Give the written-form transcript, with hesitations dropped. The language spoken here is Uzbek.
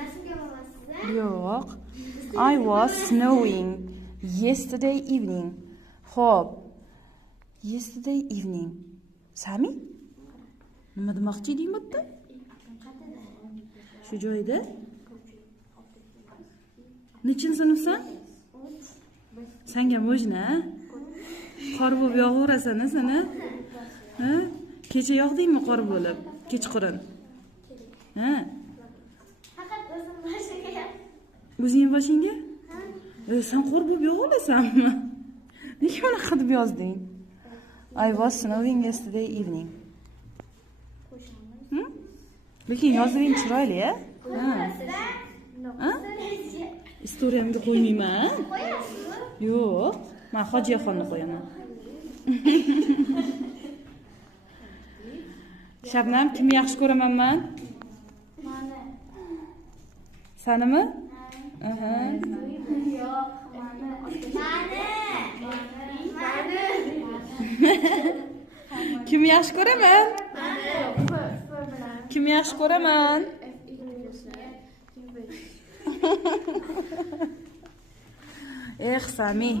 Rasmga olmasizlar? Yo'q. I was snowing yesterday evening. Xo'p. Yesterday evening. Sami? Nima demoqchi eding bu yerda? Shu joyda? Nechinchi sinfsan? Senga mojna? Qor bo'lib yog'averasan seni? Ha? Kecha yog'dingmi qor bo'lib? Kechqurun. Ha? Faqat o'zim boshiga. O'zing boshingga? Sen qor bo'lib yog'averasanmi? Nega unaqa deb yozding? I was snowing yesterday evening. Lekin yozuring chiroyli, a? Ha? Istoriyamga qo'ymayman. Qo'yasizmi? Yo'q, men Hojiyaxonni qo'yaman. Shabnam, kimni yaxshi ko'raman men? Mani. Sanimi? Aha. Yo'q, mani. Kimni yaxshi ko'raman? Kimni yaxshi ko'raman? Sami.